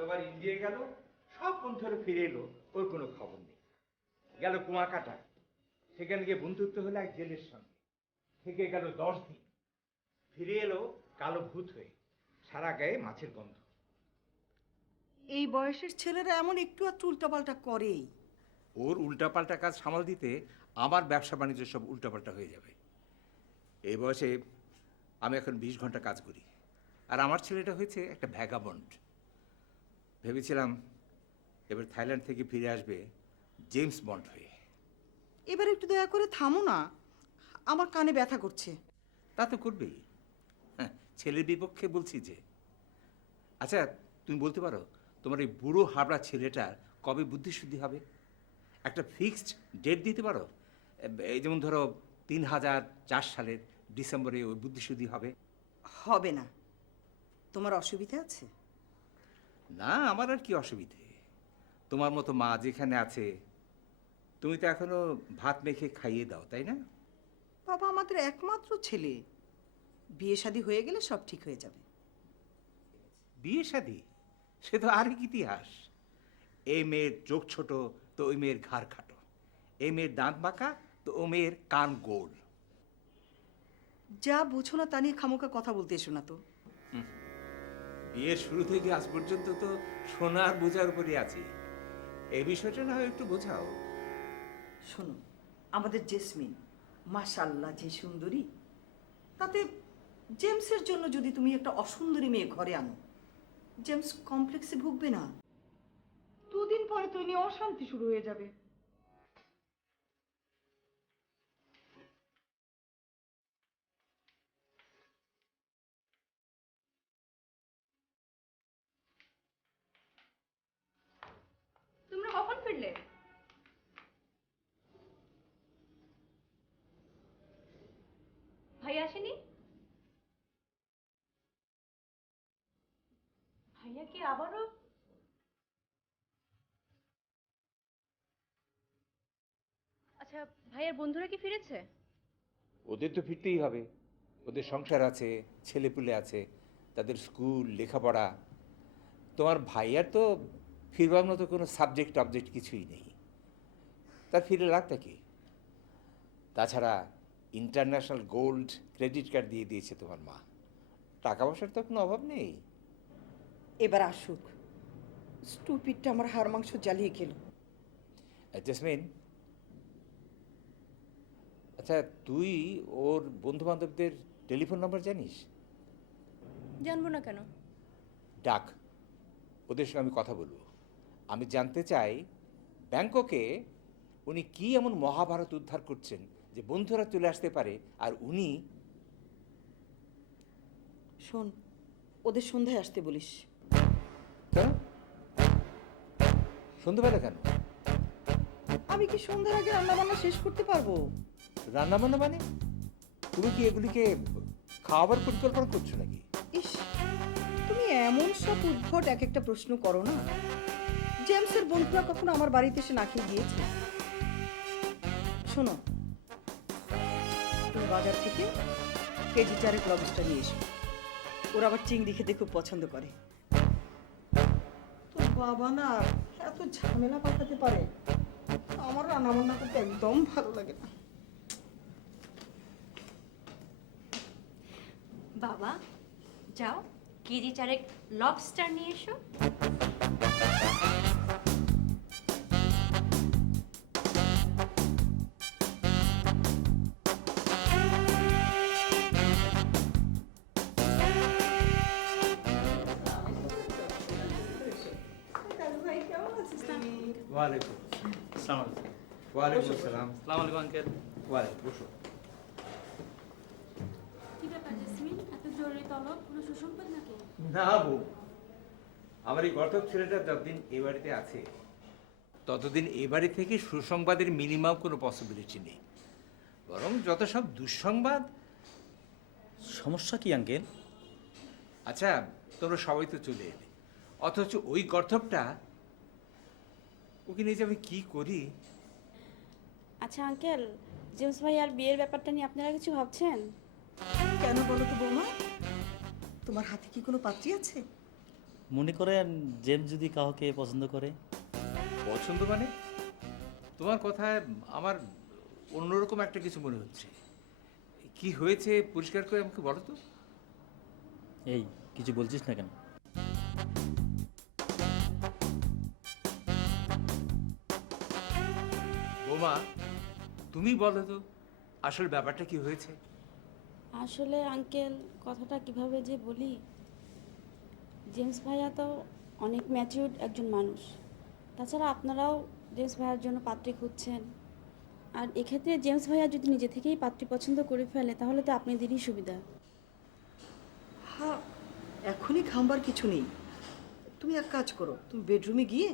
কতবার ইন্ডিয়া গেল, সব বন্ধুরা ফিরে এলো, ওর কোনো খবর নেই। গেল কুয়াকাটা, সেখানে গিয়ে বন্ধুত্ব হলো এক জেলের সঙ্গে, থেকে গেল 10 দিন, ফিরে এলো কালো ভূত হয়ে, সারা গায়ে মাছের গন্ধ। এই বয়সের ছেলেরা এমন একটু আর উল্টাপাল্টা করেই। ওর উল্টাপাল্টা কাজ সামাল দিতে আমার ব্যবসা বাণিজ্য সব উল্টাপাল্টা হয়ে যাবে। এই বয়সে আমি এখন 20 ঘন্টা কাজ করি, আর আমার ছেলেটা হয়েছে একটা ভ্যাগাবন্ড। ভেবেছিলাম এবার থাইল্যান্ড থেকে ফিরে আসবে জেমস বন্ড হয়ে। এবার একটু দয়া করে থামো না, আমার কানে ব্যথা করছে। তা তো করবেই, হ্যাঁ, ছেলের বিপক্ষে বলছি যে। আচ্ছা, তুমি বলতে পারো তোমার এই বুড়ো হাবড়া ছেলেটার কবে বুদ্ধিশুদ্ধি হবে? একটা ফিক্সড ডেট দিতে পারো? এই যেমন ধরো 3004 সালের ডিসেম্বরে ওই বুদ্ধিশুদ্ধি হবে। হবে না। তোমার অসুবিধা আছে? না, আমার আর কি অসুবিধে। তোমার মতো মা যেখানে আছে, তুমি তো এখনো ভাত মেখে খাইয়ে দাও, তাই না? বাবা আমাদের একমাত্র ছেলে, বিয়ে শাদী হয়ে গেলে সব ঠিক হয়ে যাবে। বিয়ে শাদী সে তো আরেক ইতিহাস। এই মেয়ের চোখ ছোট তো ওই মেয়ের ঘাড় খাটো, এই মেয়ের দাঁত বাঁকা তো ও মেয়ের কান গোল। যা বুঝো না তা নিয়ে খামোকা কথা বলতে এসো না তো। বিয়ের শুরু থেকে আজ পর্যন্ত তো সোনার বোঝার উপরই আছি, এই বিষয়টা না হয় একটু বোঝাও। শোনো, আমাদের জেসমিন মাশাআল্লাহ যে সুন্দরী, তাতে জেমসের জন্য যদি তুমি একটা অসুন্দরী মেয়ে ঘরে আনো, জেমস কমপ্লেক্সে ভুগবে না? 2 দিন পরে তো নিয়ে অশান্তি শুরু হয়ে যাবে। তোমরা কখন ফিরলে? ভাই আসেনি? ভাইয়া কি আবারও? আচ্ছা, ভাইয়ার বন্ধুরা কি ফিরেছে? ওদের তো ফিরতেই হবে, ওদের সংসার আছে, ছেলেপুলে আছে, তাদের স্কুল লেখাপড়া। তোমার ভাইয়ার তো ফিরবার মতো কোনো সাবজেক্ট অবজেক্ট কিছুই নেই, তার ফিরে লাভটা কি? তাছাড়া ইন্টারন্যাশনাল গোল্ড ক্রেডিট কার্ড দিয়ে দিয়েছে তোমার মা, টাকা পয়সার তো কোনো অভাব নেই। এবার আসুক, স্টুপিডটা আমার হাড় মাংস জ্বালিয়ে খেলো। জেসমিন, আচ্ছা তুই ওর বন্ধু বান্ধবদের টেলিফোন নাম্বার জানিস? জানবো না কেন? ডাক, ওদের সঙ্গে আমি কথা বলবো। আমি জানতে চাই ব্যাংককে উনি কি এমন মহাভারত উদ্ধার করছেন যে বন্ধুরা চলে আসতে পারে আর উনি। শোন, ওদের সন্ধ্যায় আসতে বলিস। কেন সন্ধ্যাবেলা কেন? আমি কি সন্ধ্যার আগে রান্না বান্না শেষ করতে পারবো? রান্না বান্না মানে তুমি কি এগুলিকে খাওয়াবার পরিকল্পনা করছো নাকি? ইস, তুমি এমন সব উদ্ভট এক একটা প্রশ্ন করো না। জেমসের বন্ধুরা কখনো আমার বাড়িতে এসে না খেয়ে গিয়েছে? শোনো, তুমি বাজার থেকে কেজি 4 লবস্টার নিয়ে এসো। ওরা আবার চিংড়ি খেতে খুব পছন্দ করে। তো বাবা না এত ঝামেলা পাঠাতে পারে, আমার রান্না বান্না করতে একদম ভালো লাগে না। বাবা যাও, কেজি 4 লবস্টার নিয়ে এসো। ওয়ালাইকুম আসসালাম। ওয়ালাইকুম আসসালাম। আসসালামু আলাইকুম আঙ্কেল। ওয়ালাইকুম, বসো। কি ব্যাপার জেসমিন, এত জরুরি তলব? কোনো সুসংবাদ নাকি? না বউ, আমার এই গর্ধব ছেলেটা যতদিন এ বাড়িতে আছে ততদিন এ বাড়ি থেকে সুসংবাদের মিনিমাম কোনো পসিবিলিটি নেই, বরং যত সব দুঃসংবাদ। সমস্যা কি আঙ্কেল? আচ্ছা, তোমরা সবাই তো চলে এলে, অথচ ওই গর্ধবটা, ওকে নিয়ে যে আমি কি করি। আচ্ছা আঙ্কেল, জেমস ভাই আর বিয়ের ব্যাপারটা নিয়ে আপনারা কিছু ভাবছেন? কেন বলো তো বৌমা, তোমার হাতে কি কোনো পাত্রী আছে? মনে করেন জেমস যদি কাউকে পছন্দ করে? পছন্দ মানে? তোমার কথায় আমার অন্যরকম একটা কিছু মনে হচ্ছে। কি হয়েছে পরিষ্কার করে আমাকে বলো তো। এই কিছু বলছিস না কেন? বোমা, তুমি বলো তো আসল ব্যাপারটা কি হয়েছে। আসলে আঙ্কেল, কথাটা কিভাবে যে বলি, জেমস ভাইয়া তো অনেক ম্যাচিউরড একজন মানুষ। তাছাড়া আপনারাও জেমস ভাইয়ার জন্য পাত্রী খুঁজছেন, আর এক্ষেত্রে জেমস ভাইয়া যদি নিজে থেকেই পাত্রী পছন্দ করে ফেলে তাহলে তো আপনাদেরই সুবিধা। হ্যাঁ, এখনই ঘামবার কিছু নেই। তুমি এক কাজ করো, তুমি বেডরুমে গিয়ে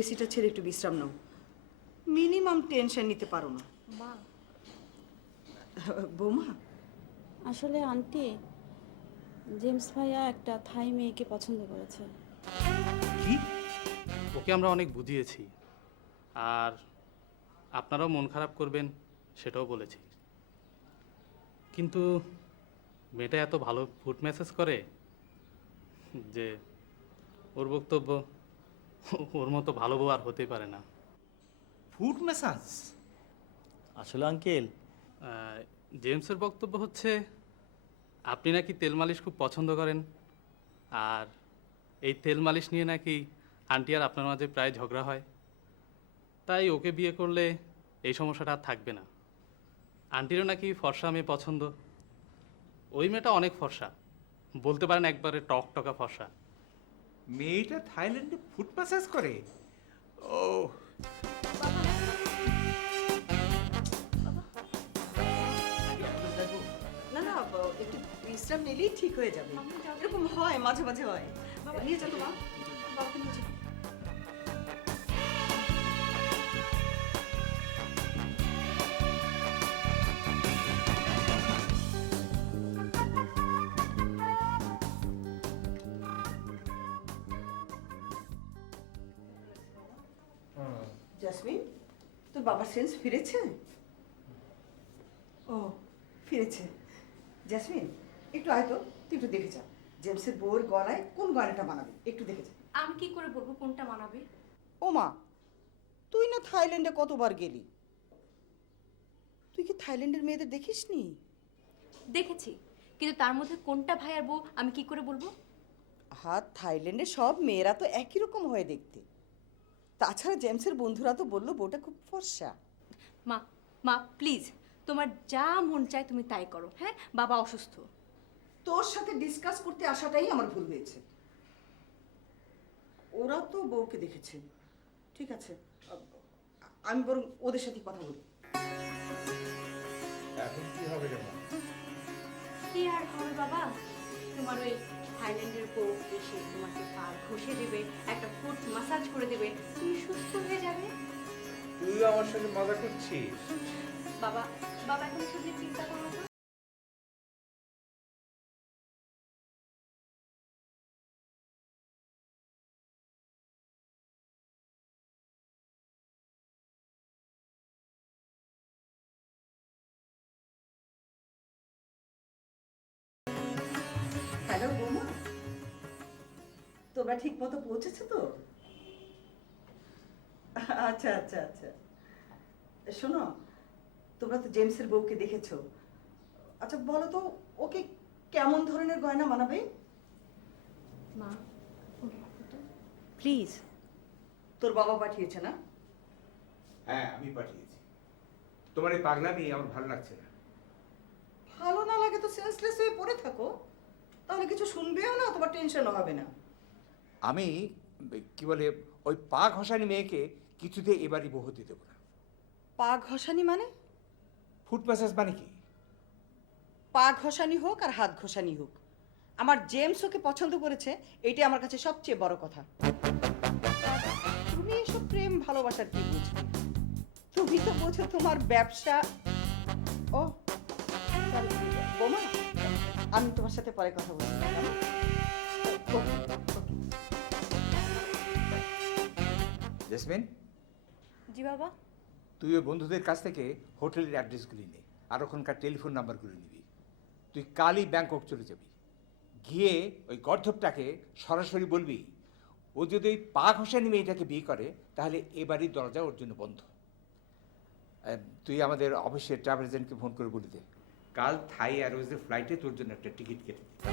এসিটা ছেড়ে একটু বিশ্রাম নাও। মিনিমাম টেনশন নিতে পারো না। মা, বৌমা, আসলে আন্টি, জেমস ভাইয়া একটা থাই মেয়েকে পছন্দ করেছে। কি? ওকে আমরা অনেক বুঝিয়েছি, আর আপনারাও মন খারাপ করবেন সেটাও বলেছি, কিন্তু মেয়েটা এত ভালো ফুড মেসেজ করে যে ওর বক্তব্য ওর মতো ভালো বউ আর হতেই পারে না। Food massage? আসলে আঙ্কেল, জেমসের বক্তব্য হচ্ছে আপনি নাকি তেল মালিশ খুব পছন্দ করেন, আর এই তেল মালিশ নিয়ে নাকি আন্টি আর আপনার মাঝে প্রায় ঝগড়া হয়। তাই ওকে বিয়ে করলে এই সমস্যাটা আর থাকবে না। আন্টিরও নাকি ফর্সা মেয়ে পছন্দ। ওই মেয়েটা অনেক ফর্সা, বলতে পারেন একবারে টকটকা ফর্সা। মেয়েটা থাইল্যান্ডে ফুড ম্যাসাজ করে? ও, না না, একটু বিশ্রাম নিলেই ঠিক হয়ে যাবে। এরকম হয়, মাঝে মাঝে হয়। নিয়ে যাও তো মা, বাবাকে নিয়ে যাও। জাসমিন, তোর বাবার সেন্স ফিরেছে? ও, ফিরেছে। জাসমিন, একটু আয় তো, তুই একটু দেখে যা জেমসের বউয়ের গলায় কোন গয়নাটা বানাবে, একটু দেখে যা। আমি কি করে বলবো কোনটা মানাবে? ও মা, তুই না থাইল্যান্ডে কতবার গেলি? তুই কি থাইল্যান্ডের মেয়েদের দেখিসনি? দেখেছি, কিন্তু তার মধ্যে কোনটা ভাইয়ার বউ আমি কি করে বলবো? হাত, থাইল্যান্ডের সব মেয়েরা তো একই রকম হয় দেখতে। তাছাড়া জেমসের বন্ধুরা তো বললো বউটা খুব ফর্সা। মা, মা প্লিজ, তোমার যা মন চায় তুমি তাই করো। হ্যাঁ, বাবা অসুস্থ। তোর সাথে ডিসকাস করতে আসাটাই আমার ভুল হয়েছে। ওরা তো বউকে দেখেছে, ঠিক আছে, আমি বরং ওদের সাথে কথা বলি। এখন কি হবে রে মা? কি আর হবে বাবা, তোমার ওই থাইল্যান্ডের বউ এসে তোমাকে পা ঘষে দেবে, একটা ফুট মাসাজ করে দেবে, তুমি সুস্থ হয়ে যাবে। তুই আমার সাথে মজা করছিস? বাবা, বাবা এখন শুধু চিন্তা করো না। হ্যালো বৌমা, তোমরা ঠিক মতো পৌঁছেছো তো? আচ্ছা আচ্ছা আচ্ছা, শোনো, তোমরা তো জেমসের বউকে দেখেছো। আচ্ছা বলো তো, ওকে কেমন ধরনের গয়না মানাবে? মা প্লিজ। তোর বাবা পাঠিয়েছে না? হ্যাঁ, আমি পাঠিয়েছি। তোমার এই পাগলামি আমার ভালো লাগছে না। ভালো না লাগে তো সেন্সলেস হয়ে পড়ে থাকো, তাহলে কিছু শুনবেও না, তোমার টেনশনও হবে না। আমি কি বলে ওই পা ঘষানি মেয়েকে কিছুতে এবারই বউ হতে দেবো না। পা ঘষানি মানে? ফুড ম্যাসাজ মানে কি? পা ঘষানি হোক আর হাত ঘষানি হোক, আমার জেমস ওকে পছন্দ করেছে, এটাই আমার কাছে সবচেয়ে বড় কথা। তুমি এসব প্রেম ভালোবাসার কি বুঝবে? তুমি তো বোঝো তোমার ব্যবসা। ও sorry, বোমা, আমি তোমার সাথে পরে কথা বলছি। কেমন? ওকে, ওকে। জেসমিন, জি বাবা। তুই ওই বন্ধুদের কাছ থেকে হোটেলের অ্যাড্রেসগুলি নে আর ওখানকার টেলিফোন নাম্বারগুলি নিবি। তুই কালই ব্যাংকক চলে যাবি। গিয়ে ওই গর্ধবটাকে সরাসরি বলবি ও যদি ওই পা ঘষানি মেয়েটাকে বিয়ে করে তাহলে এ বাড়ির দরজা ওর জন্য বন্ধ। তুই আমাদের অফিসের ট্রাভেল এজেন্টকে ফোন করে বলে দে কাল থাই এয়ারওয়েজের ফ্লাইটে তোর জন্য একটা টিকিট কেটে দিতে।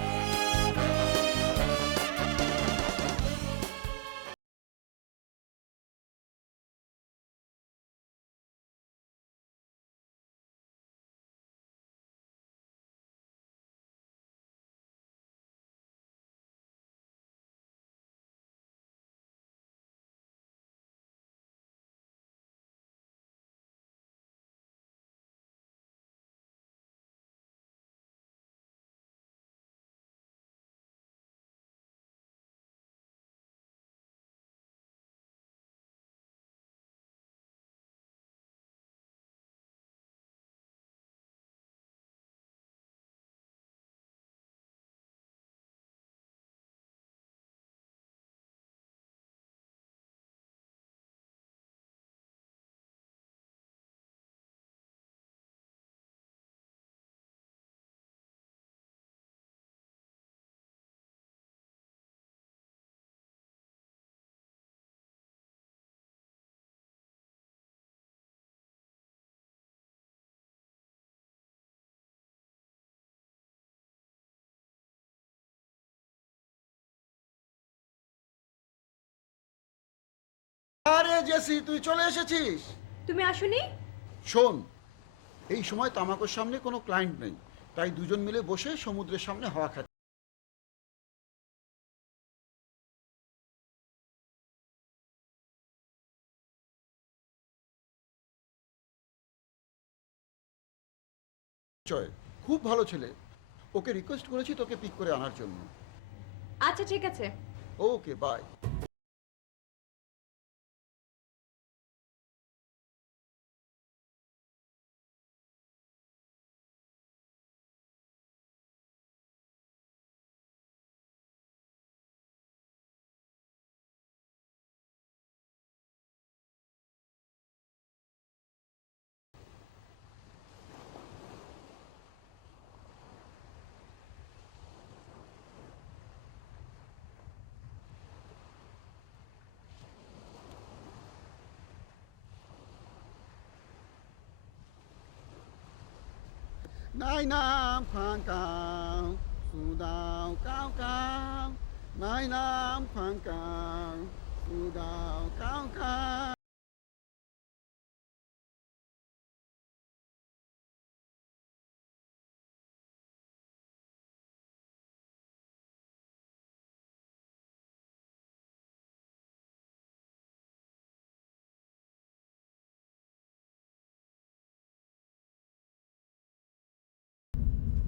আরে জেসি, তুই চলে এসেছিস। তুমি আসোনি? শোন, এই সময় তামাকোর সামনে কোনো ক্লায়েন্ট নেই, তাই দুজন মিলে বসে সমুদ্রের সামনে হাওয়া খাচ্ছি। খুব ভালো ছেলে, ওকে রিকোয়েস্ট করেছি তোকে পিক করে আনার জন্য। আচ্ছা ঠিক আছে। Okay bye. Nai nam khoan cao, su đào cao cao. Nai nam khoan cao, su đào cao cao.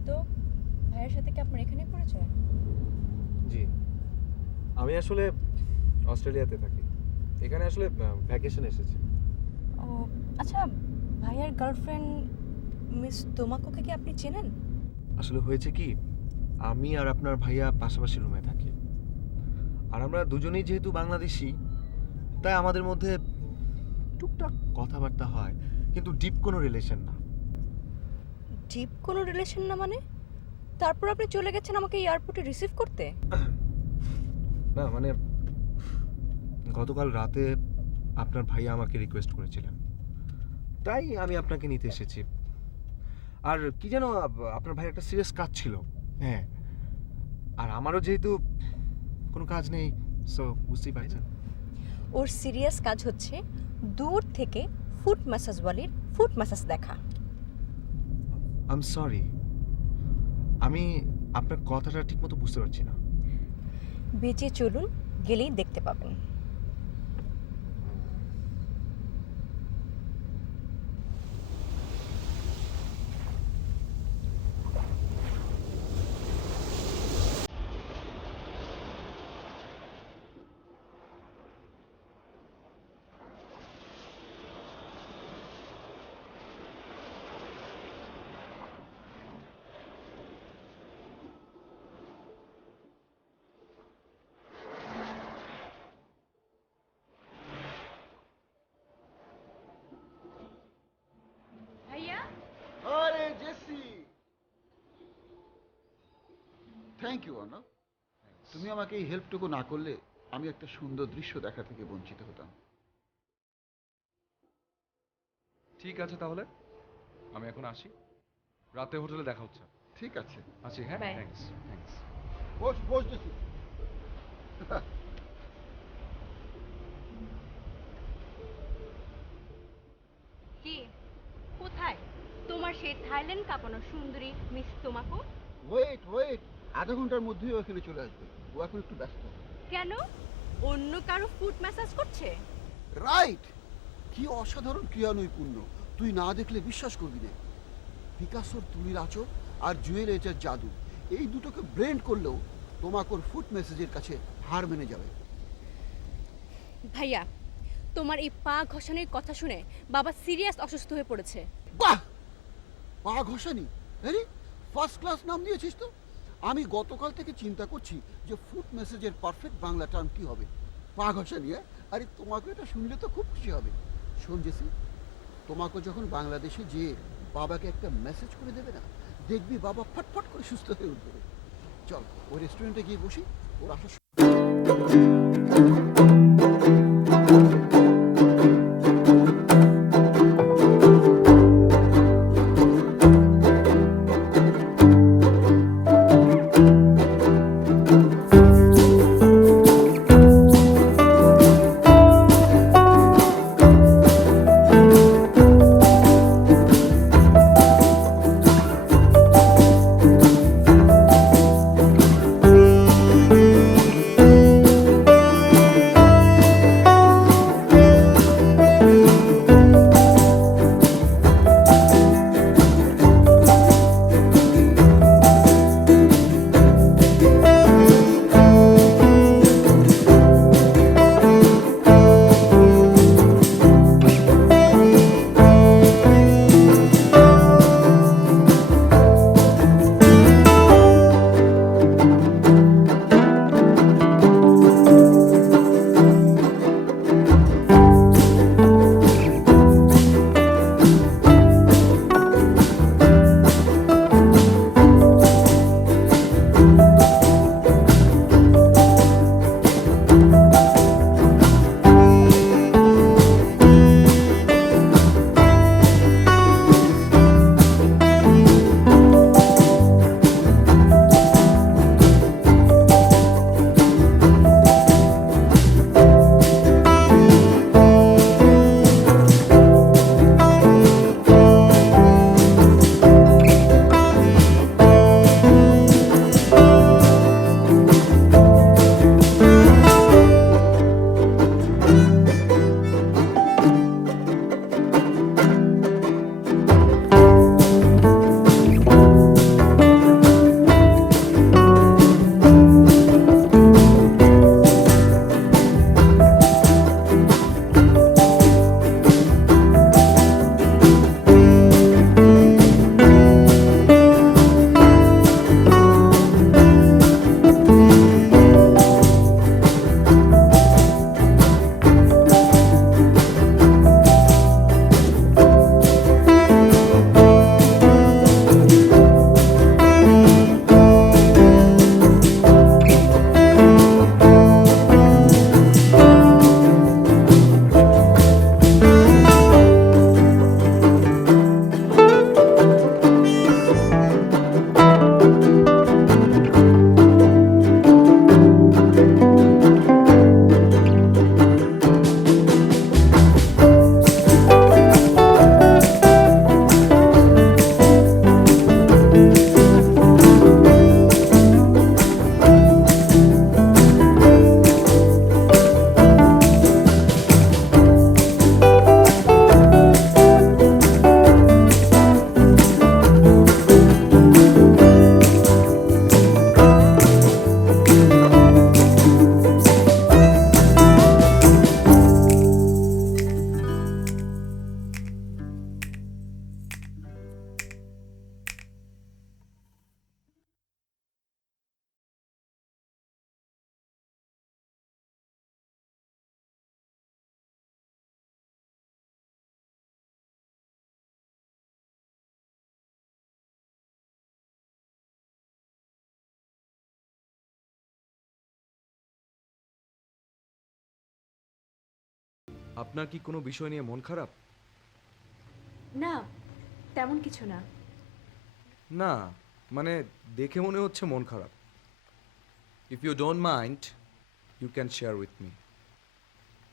তো ভাইয়ের সাথে কি আপনার এখানে পরিচয়? জি, আমি আসলে অস্ট্রেলিয়াতে থাকি। এখানে আসলে ভ্যাকেশন এসেছি। ও আচ্ছা, ভাইয়ার গার্লফ্রেন্ড মিস তোমাকোকে কি আপনি চেনেন? আসলে হয়েছে কি, আমি আর আপনার ভাইয়া পাশাপাশি রুমে থাকি, আর আমরা দুজনেই যেহেতু বাংলাদেশি, তাই আমাদের মধ্যে টুকটাক কথাবার্তা হয়, কিন্তু ডিপ কোনো রিলেশন না। ডিপ কোনো রিলেশন না মানে? তারপর আপনি চলে গেছেন আমাকে এয়ারপোর্টে রিসিভ করতে? না মানে, গতকাল রাতে আপনার ভাইয়া আমাকে রিকোয়েস্ট করেছিলেন, তাই আমি আপনাকে নিতে এসেছি। আর কি যেন, আপনার ভাই একটা সিরিয়াস কাজ ছিল। হ্যাঁ, আর আমারও যেহেতু কোনো কাজ নেই, সো বুঝতেই পারছেন। ওর সিরিয়াস কাজ হচ্ছে দূর থেকে ফুট ম্যাসাজওয়ালির ফুট ম্যাসাজ দেখা। আই এম সরি, আমি আপনার কথাটা ঠিকমতো বুঝতে পারছি না। বেঁচে চলুন, গেলেই দেখতে পাবেন। Thank you Arnab. তুমি আমাকে এই হেল্পটুকু না করলে আমি একটা সুন্দর দৃশ্য দেখা থেকে বঞ্চিত হতাম। ঠিক আছে তাহলে আমি এখন আসি, রাতে হোটেলে দেখা হচ্ছে। ঠিক আছে, আসি, হ্যাঁ, Bye. Thanks thanks. বসতেছি। কি কোথায় তোমার সেই থাইল্যান্ড কাঁপানো সুন্দরী মিস তোমাকো? ওয়েট, আধা ঘন্টার মধ্যেই ও এখানে চলে আসবে। ও এখন একটু ব্যস্ত। কেন, অন্য কারো ফুট ম্যাসাজ করছে? রাইট, কি অসাধারণ ক্রিয়া নৈপুণ্য, তুই না দেখলে বিশ্বাস করবি না। পিকাসোর তুলির আঁচড় আর জুয়েল এজের জাদু, এই দুটোকে ব্লেন্ড করলেও তোমাকে ওর ফুট মেসেজের কাছে হার মেনে যাবে। ভাইয়া, তোমার এই পা ঘষানির কথা শুনে বাবা সিরিয়াস অসুস্থ হয়ে পড়েছে। বাহ, পা ঘষানি, আরে ফার্স্ট ক্লাস নাম দিয়েছিস তো। আমি গতকাল থেকে চিন্তা করছি যে ফুট মেসেজের পারফেক্ট বাংলা টার্ম কি হবে। পা ঘষানি, আরে তোমাকে এটা শুনলে তো খুব খুশি হবে। শোন জেসি, তোমাকে যখন বাংলাদেশে যেয়ে বাবাকে একটা মেসেজ করে দেবে না, দেখবি বাবা ফটফট করে সুস্থ হয়ে উঠবে। চল ওই রেস্টুরেন্টে গিয়ে বসি, ওর আসার আপনার কি কোনো বিষয় নিয়ে মন খারাপ? না, তেমন কিছু না। না, মানে দেখে মনে হচ্ছে মন খারাপ। If you don't mind you can share with me.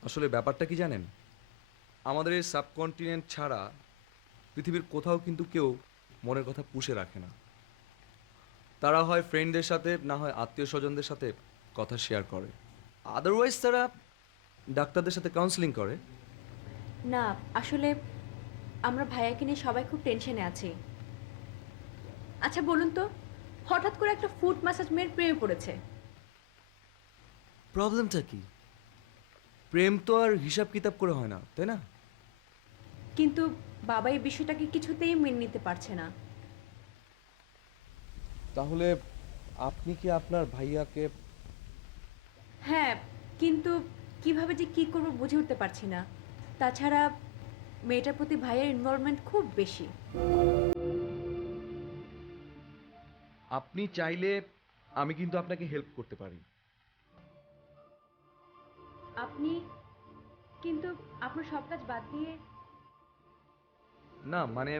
আসলে ব্যাপারটা কি জানেন, আমাদের এই সাবকন্টিনেন্ট ছাড়া পৃথিবীর কোথাও কিন্তু কেউ মনের কথা পুষে রাখে না। তারা হয় ফ্রেন্ডদের সাথে, না হয় আত্মীয় স্বজনদের সাথে কথা শেয়ার করে। আদারওয়াইজ তারা ডাক্তারদের সাথে কাউন্সিলিং করে। না, আসলে আমরা ভাইয়াকে নিয়ে সবাই খুব টেনশনে আছি। আচ্ছা বলুন তো, হঠাৎ করে একটা ফুট ম্যাসাজ মেয়ের প্রেমে পড়েছে। প্রবলেমটা কি? প্রেম তো আর হিসাব কিতাব করে হয় না, তাই না? কিন্তু বাবা এই বিষয়টাকে কিছুতেই মেনে নিতে পারছে না। তাহলে আপনি কি আপনার ভাইয়াকে... হ্যাঁ, কিন্তু কিভাবে যে কি করব বুঝে উঠতে পারছি না। তাছাড়া মেয়েটার প্রতি ভাইয়ের ইনভলভমেন্ট খুব বেশি। আপনি চাইলে আমি কিন্তু আপনাকে হেল্প করতে পারি। আপনি কিন্তু আপনার সব কাজ বাদ দিয়ে... না মানে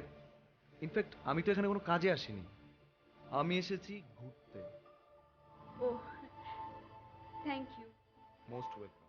ইনফ্যাক্ট আমি তো এখানে কোনো কাজে আসিনি, আমি এসেছি ঘুরতে। ও, thank you. Most welcome.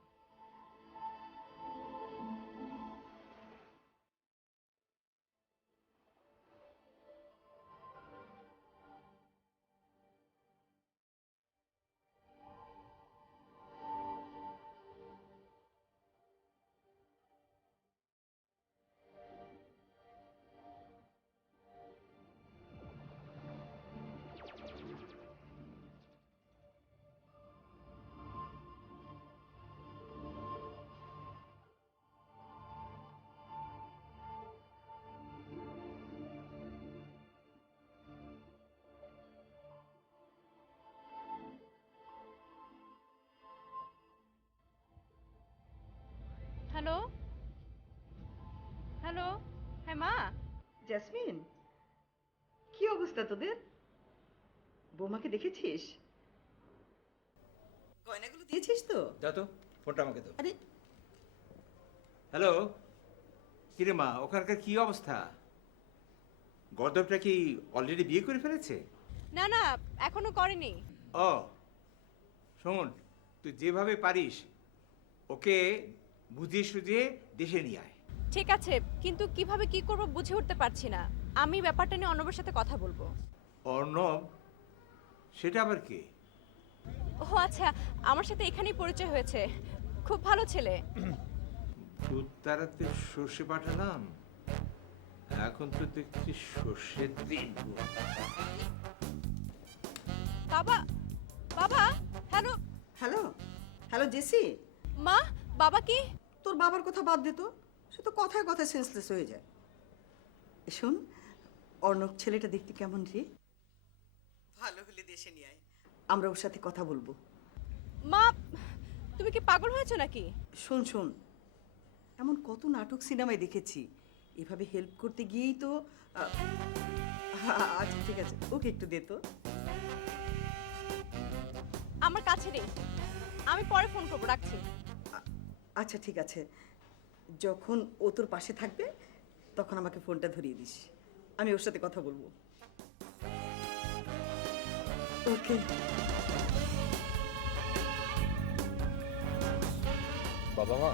Hello, hello, হ্যাঁ মা। জেসমিন, কি অবস্থা তোদের? বৌমাকে দেখেছিস? গয়নাগুলো দিয়েছিস তো? দাও তো ফোনটা আমাকে দাও। আরে হ্যালো, কিরে মা, ওখানকার কি অবস্থা? গর্দবটা কি অলরেডি বিয়ে করে ফেলেছে? না না, এখনো করেনি। ও শোন, তুই যেভাবে পারিস ওকে বুঝিয়ে সুঝিয়ে দেশে নিয়ে আয়। ঠিক আছে, কিন্তু কিভাবে কি করব বুঝে উঠতে পারছি না। আমি ব্যাপারটা নিয়ে অর্ণবের সাথে কথা বলবো। অর্ণব? সেটা আবার কে? ও আচ্ছা, আমার সাথে এখানেই পরিচয় হয়েছে, খুব ভালো ছেলে। ভূত তাড়াতে সর্ষে পাঠালাম, এখন তো দেখছি সর্ষে দিন। বাবা, বাবা, হ্যালো। Hello, hello JC. মা, বাবা কি? তোর বাবার কথা বাদ দে তো, সে তো কথায় কথায় সেন্সলেস হয়ে যায়। শোন, অর্ণব ছেলেটা দেখতে কেমন রে? ভালো হলে দেশে নিয়ে আয়, আমরা ওর সাথে কথা বলবো। মা, তুমি কি পাগল হয়েছো নাকি? শোন শোন, এমন কত নাটক সিনেমায় দেখেছি, এভাবে হেল্প করতে গিয়েই তো আচ্ছা ঠিক আছে, ওকে একটু দে তো। আমার কাছে নেই, আমি পরে ফোন করবো, রাখছি। আচ্ছা ঠিক আছে, যখন ও তোর পাশে থাকবে তখন আমাকে ফোনটা ধরিয়ে দিস, আমি ওর সাথে কথা বলবো। ওকে। বাবা মা,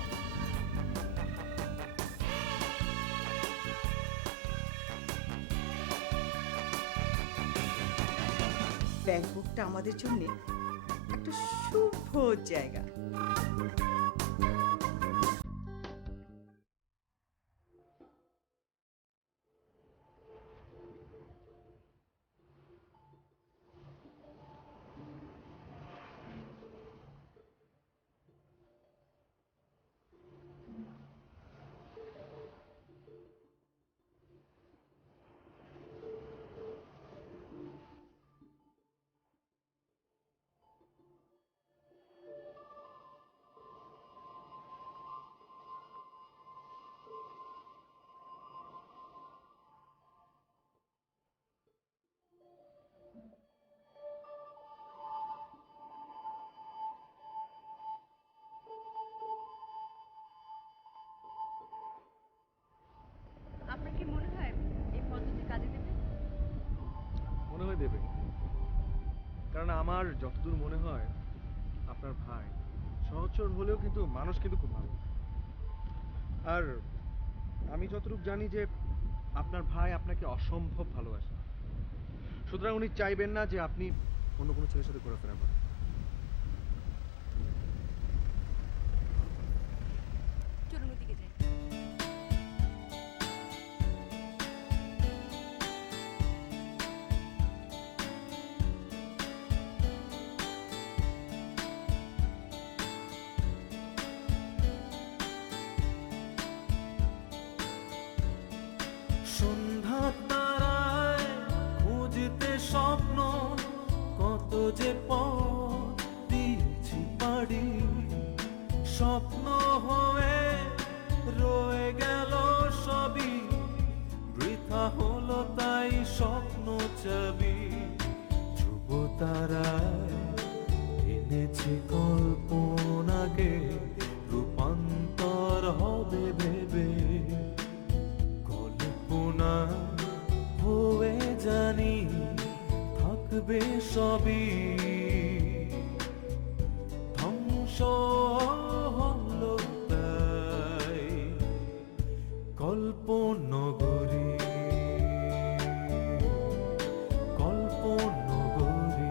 ব্যাংককটা আমাদের জন্য একটা শুভ জায়গা। হয় দেবে, কারণ আমার যতদূর মনে হয় আপনার ভাই সহচর হলেও কিন্তু মানুষ কিন্তু খুব ভালো। আর আমি যতটুকু জানি যে আপনার ভাই আপনাকে অসম্ভব ভালোবাসে, সুতরাং উনি চাইবেন না যে আপনি অন্য কোনো ছেলের সাথে ঘোরাফেরা করেন। চলুন ওদিকে যাই। সন্ধ্যা তারায় খুঁজতে স্বপ্ন, কত যে পথ দিয়েছি পাড়ি, স্বপ্ন হয়ে রয়ে গেল সবই, বৃথা হলো তাই স্বপ্ন চাবি। ধ্রুব তারায় এনেছি কল্পনাকে, রূপান্তর হবে ভেবে, কল্পনা হয়ে জানি থাকবে সবই, ধ্বংস হলো তাই কল্পনগরী, কল্পনগরী।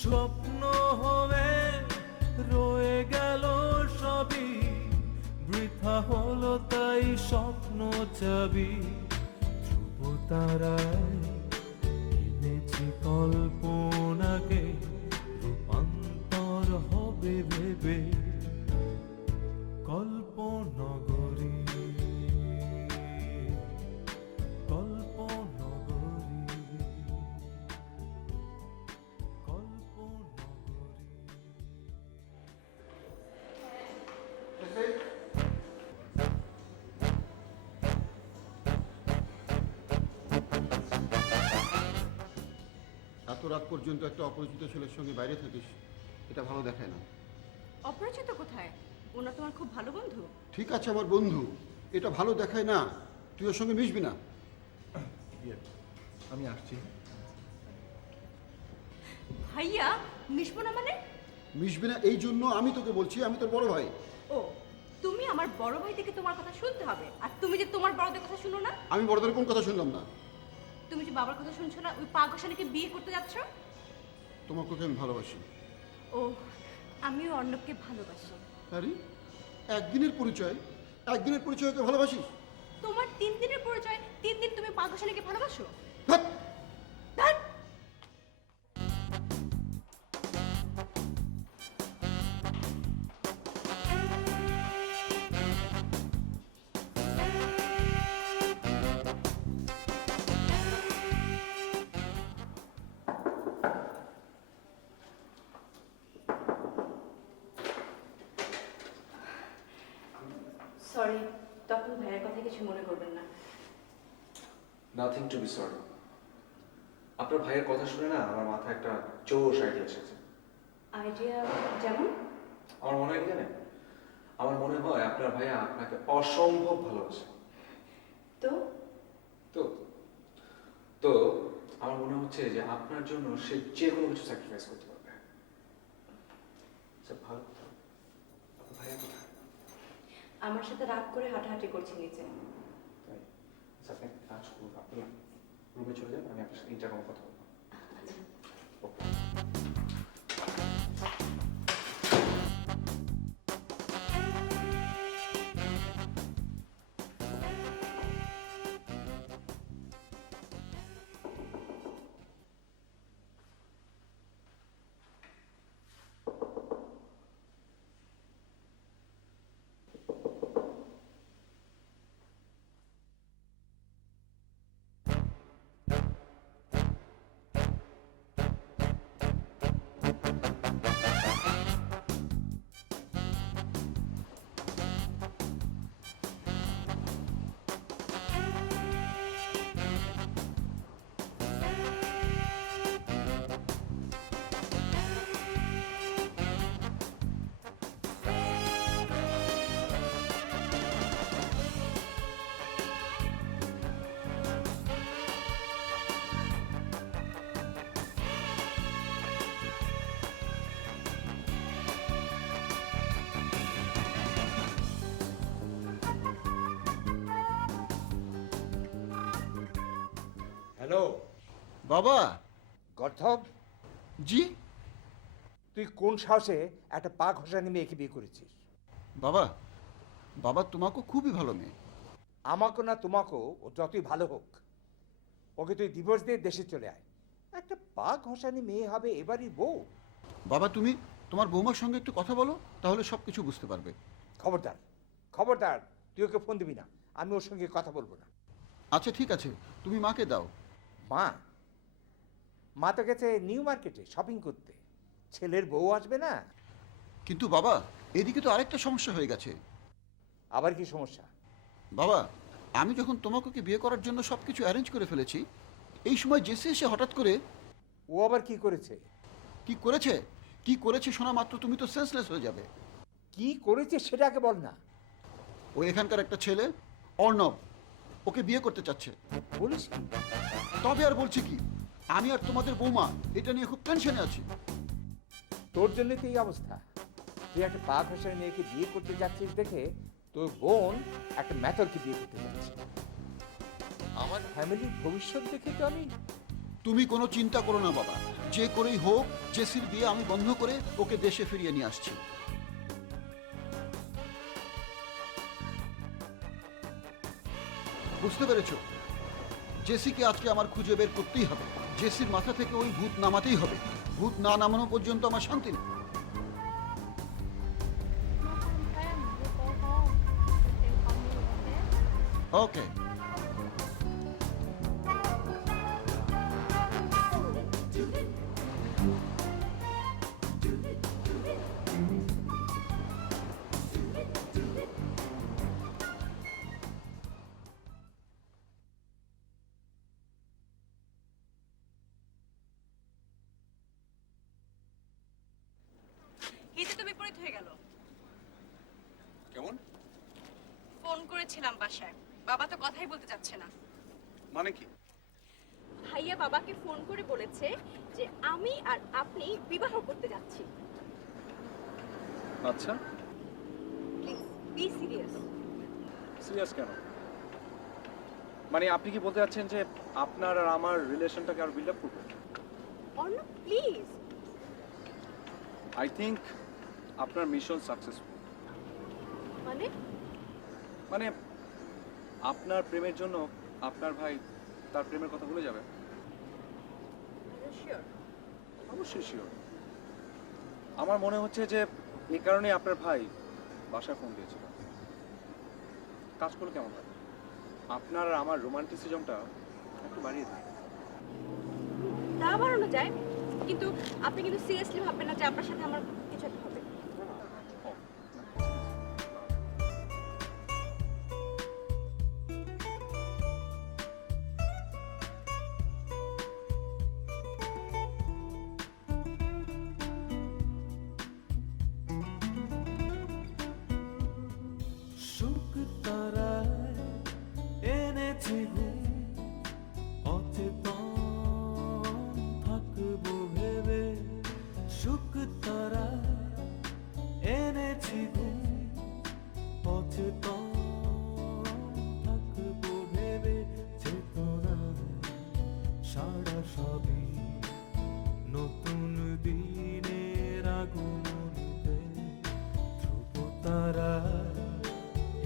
স্বপ্ন হয়ে রয়ে গেল সবই, বৃথা হলো তাই স্বপ্ন চাবি। ধ্রুব তারায় এনেছি কল্পনাকে, রূপান্তর হবে ভেবে, কল্পনগরী, কল্পনগরী, কল্পনগরী। এত রাত পর্যন্ত একটা অপরিচিত ছেলের সঙ্গে বাইরে থাকিস, এটা ভালো দেখায় না। অপরিচিত কোথায়? ওনা তোমার খুব ভালো বন্ধু। ঠিক আছে আমার বন্ধু, এটা ভালো দেখায় না। তুই ওর সঙ্গে মিশবি না। আমি আসছি। ভাইয়া, মিশবো না মানে? মিশবি না এই জন্য আমি তোকে বলছি, আমি তোর বড় ভাই। ও, তুমি আমার বড় ভাই থেকে তোমার কথা শুনতে হবে, আর তুমি যে তোমার বড়দের কথা শুনো না। আমি বড়দের কোন কথা শুনলাম না? তুমি যে বাবার কথা শুনছো না, ওই পাগশালীকে বিয়ে করতে যাচ্ছ। তোমাকে আমি ভালোবাসি। ও, আমিও অর্ণবকে ভালোবাসি। আরে একদিনের পরিচয়, একদিনের পরিচয়কে ভালোবাসিস? তোমার 3 দিনের পরিচয়, 3 দিন তুমি পাগশালীকে ভালোবাসো? ধ্যাৎ! ধ্যাৎ! সরি, তখন ভাইয়ের কথা কিছু মনে করবেন না। Nothing to be sorry. আপনার ভাইয়ের কথা শুনে না আমার মাথায় একটা জোশ আইডিয়া এসেছে। আইডিয়া যেমন? আমার মনে হয় কি জানেন, আমার মনে হয় আপনার ভাইয়া আপনাকে অসম্ভব ভালোবাসে। তো তো তো আমার মনে হচ্ছে যে আপনার জন্য সে যে কোনো কিছু স্যাক্রিফাইস করতে পারবে। স্যার ভালো কথা, আপনার ভাইয়া কোথায়? আমার সাথে রাগ করে হাঁটাহাঁটি করছে নিচে। তাই আচ্ছা, আপনি একটা কাজ করুন, আপনি রুমে চলে যান, আমি আপনার সাথে ইন্টারকমে কথা বলবো। ওকে। হ্যালো বাবা। গর্ধব, জি তুই কোন সাহসে একটা পা ঘষানি মেয়েকে বিয়ে করেছিস? বাবা, বাবা তোমাকে খুবই ভালো মেয়ে। আমাকে না তোমাকেও, ও যতই ভালো হোক, ওকে তুই ডিভোর্স দিয়ে দেশে চলে আয়। একটা পা ঘষানি মেয়ে হবে এবারই বউ? বাবা তুমি তোমার বৌমার সঙ্গে একটু কথা বলো, তাহলে সব কিছু বুঝতে পারবে। খবরদার, খবরদার, তুই ওকে ফোন দিবি না, আমি ওর সঙ্গে কথা বলবো না। আচ্ছা ঠিক আছে, তুমি মাকে দাও। মা? মা তো গেছে নিউ মার্কেটে শপিং করতে, ছেলের বউ আসবে না? কিন্তু বাবা, এদিকে তো আরেকটা সমস্যা হয়ে গেছে। আবার কি সমস্যা? বাবা, আমি যখন তোমাকে বিয়ে করার জন্য সব কিছু অ্যারেঞ্জ করে ফেলেছি, এই সময় জেসি এসে হঠাৎ করে। ও আবার কি করেছে? কি করেছে? কি করেছে শোনা মাত্র তুমি তো সেন্সলেস হয়ে যাবে। কি করেছে সেটাকে বল না। ও এখানকার একটা ছেলে অর্ণব, ওকে বিয়ে করতে চাচ্ছে। বলিস কি? তবে আর বলছি কি, আমি আর তোমাদের বৌমা এটা নিয়ে খুব টেনশনে আছি। তোর জন্য তো এই অবস্থা। তুই একটা পা ঘষানি মেয়েকে বিয়ে করতে যাচ্ছিস দেখে তোর বোন একটা ম্যাথরকে বিয়ে করতে যাচ্ছে। আমার ফ্যামিলির ভবিষ্যৎ দেখে তো আমি। তুমি কোনো চিন্তা করো না বাবা, যে করেই হোক জেসির বিয়ে আমি বন্ধ করে ওকে দেশে ফিরিয়ে নিয়ে আসছি। বুঝতে পেরেছো? জেসিকে আজকে আমার খুঁজে বের করতেই হবে। জেসির মাথা থেকে ওই ভূত নামাতেই হবে। ভূত না নামানো পর্যন্ত আমার শান্তি নেই। ওকে। হিতে তো বিপরীত হয়ে গেল। কেমন? ফোন করেছিলাম বাসায়, বাবা তো কথাই বলতে চাচ্ছে না। মানে কি? ভাইয়া বাবাকে ফোন করে বলেছে যে আমি আর আপনি বিবাহ করতে যাচ্ছি। আচ্ছা, প্লিজ বি সিরিয়াস। সিরিয়াস কেন? মানে আপনি কি বলতে যাচ্ছেন যে আপনার আর আমার রিলেশনটাকে আরো বিল্ড আপ করবো? অর্ণব প্লিজ। আই থিংক আপনার মিশন সাকসেসফুল। মানে মানে আপনার প্রেমের জন্য আপনার ভাই তার প্রেমের কথা ভুলে যাবে? শিওর? অবশ্যই শিওর। আমার মনে হচ্ছে যে এই কারণে আপনার ভাই বাসায় ফোন দিয়েছিল। কাজ করলে কেমন হয়? আপনার আর আমার রোমান্টিসিজমটা একটু বাড়িয়ে দিই। তা বাড়ানো যায়, কিন্তু আপনি কিন্তু সিরিয়াসলি ভাববেন না যে আপনার সাথে আমার কিছু একটা হবে। সুখ তারায় এনেছি ঘুম, অচেতন থাকবো ভেবে। সুখ তারায় এনেছি ঘুম, অচেতন থাকবো ভেবে। চেতনায় সারা সবই নতুন দিনের আগমনীতে। ধ্রুব তারা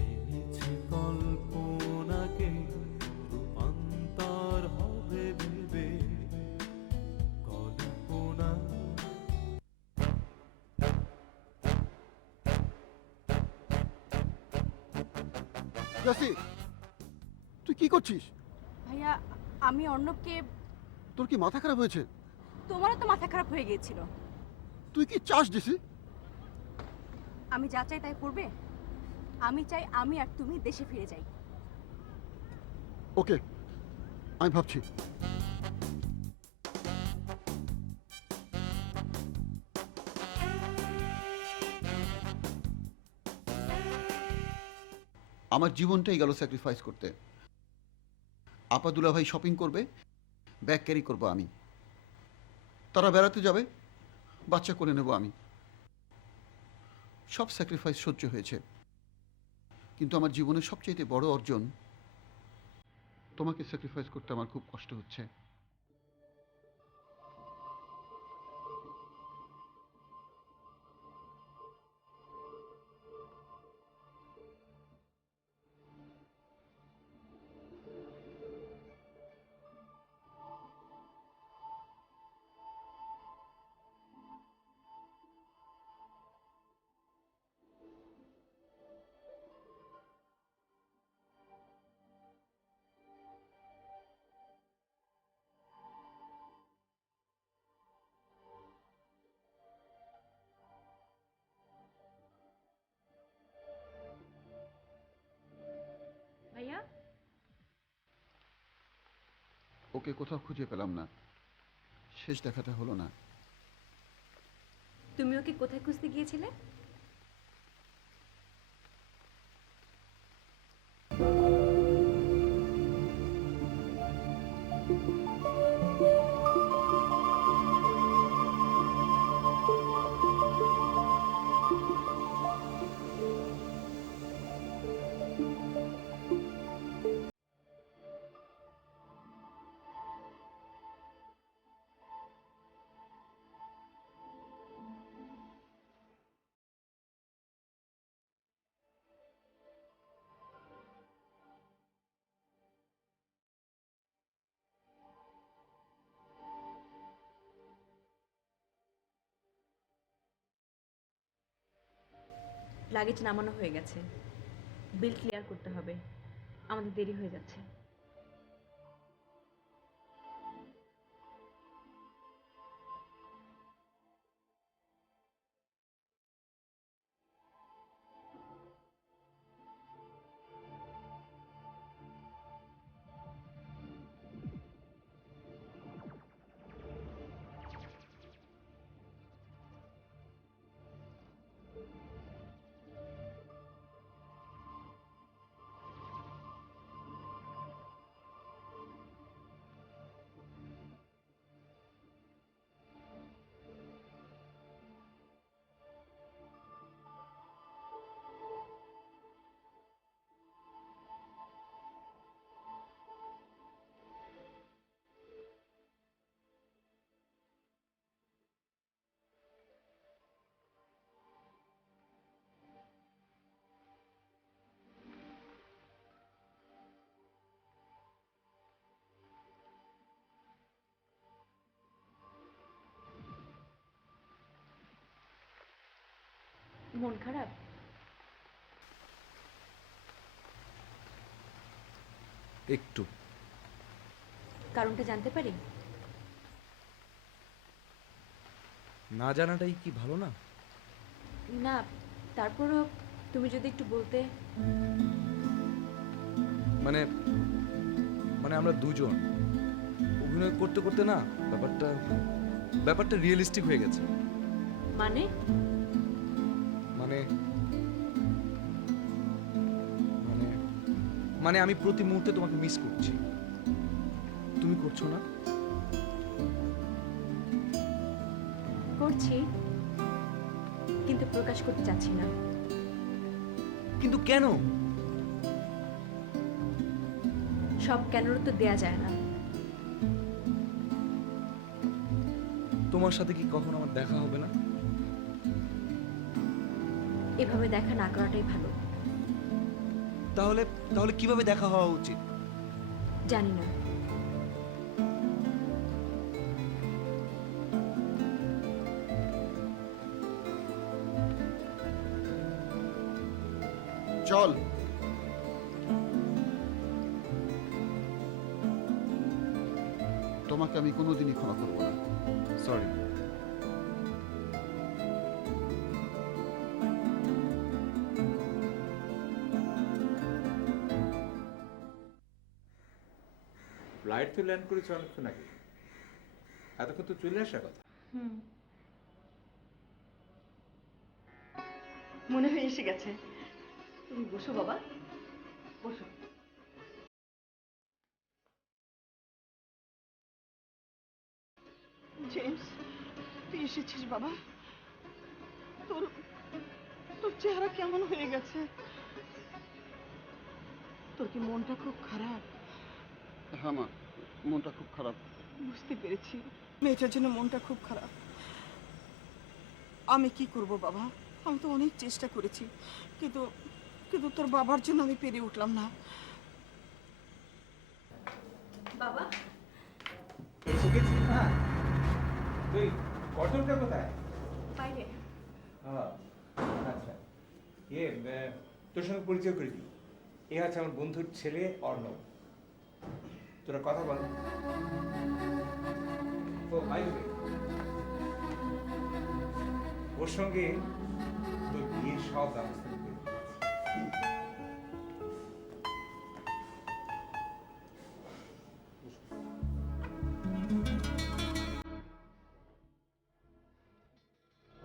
এনেছে কল্পনাকে, রূপান্তর হবে ভেবে কল্পনা। জেসি, তুই কি করছিস? ভাইয়া আমি অর্ণবকে। তোর কি মাথা খারাপ হয়েছে? তোমারও তো মাথা খারাপ হয়ে গিয়েছিল। তুই কি চাস জেসি? আমি যা চাই তাই করবে। আমি চাই আমি আর তুমি দেশে ফিরে যাই। ওকে, আমি ভাবছি। আমার জীবনটাই গেল স্যাক্রিফাইস করতে। আপা দুলা ভাই শপিং করবে, ব্যাগ ক্যারি করবো আমি। তারা বেড়াতে যাবে, বাচ্চা করে নেব আমি। সব স্যাক্রিফাইস সহ্য হয়েছে, কিন্তু আমার জীবনের সবচেয়ে বড় অর্জন তোমাকে স্যাক্রিফাইস করতে আমার খুব কষ্ট হচ্ছে। ভাইয়া, ওকে কোথাও খুঁজে পেলাম না, শেষ দেখাটা হলো না। তুমি ওকে কোথায় খুঁজতে গিয়েছিলে? লাগেজ নামানো হয়ে গেছে, বিল ক্লিয়ার করতে হবে, আমাদের দেরি হয়ে যাচ্ছে। মন খারাপ? একটু। কারণটা জানতে পারি? না জানাটাই কি ভালো না? না, তারপরও তুমি যদি একটু বলতে। মানে মানে আমরা দুজন অভিনয় করতে করতে না ব্যাপারটা রিয়েলিস্টিক হয়ে গেছে। মানে? মানে মানে মানে আমি প্রতি মুহূর্তে তোমাকে মিস করছি, তুমি করছো না? করছি, কিন্তু প্রকাশ করতে চাচ্ছি না। কিন্তু কেন? সব কেনর তো দেয়া যায় না। তোমার সাথে কি কখনো আমার দেখা হবে না? এভাবে দেখা না করাটাই ভালো। তাহলে তাহলে কিভাবে দেখা হওয়া উচিত? জানি না। চল। তোমাকে আমি কোনোদিনই ক্ষমা করবো না। সরি। ফ্লাইট তো ল্যান্ড করেছে অনেকক্ষণ আগে, এতক্ষণ তো চলে আসার কথা। মনে হয় এসে গেছে। তুমি বসো বাবা, বসো। জেমস, তুই এসেছিস বাবা? তোর তোর চেহারা কেমন হয়ে গেছে? তোর কি মনটা খুব খারাপ? হ্যাঁ মা, মনটা খুব খারাপ। বুঝতে পেরেছি মেয়েটার জন্য মনটা খুব খারাপ। আমি কি করব বাবা, আমি তো অনেক চেষ্টা করেছি, কিন্তু কিন্তু তোর বাবার জন্য আমি পেরে উঠলাম না। বাবা এসে গেছিস? হ্যাঁ, তুই কটনটা কোথায়? বাইরে। হ্যাঁ, আচ্ছা। তোর সঙ্গে পরিচয় করে দিই, এ হচ্ছে আমার বন্ধুর ছেলে অর্ণব। তোরা কথা বল। ও ভাই, ওর সঙ্গে তোর বিয়ের সব ব্যবস্থা করে দিয়েছি।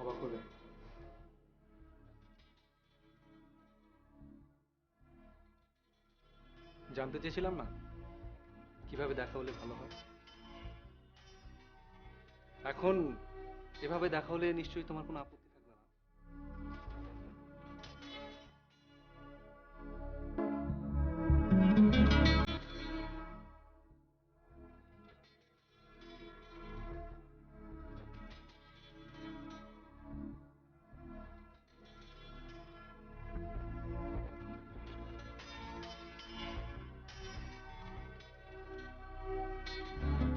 অবাক হলেন? জানতে চেয়েছিলাম না কিভাবে দেখা হলে ভালো হয়। এখন এভাবে দেখা হলে নিশ্চয়ই তোমার কোনো আপত্তি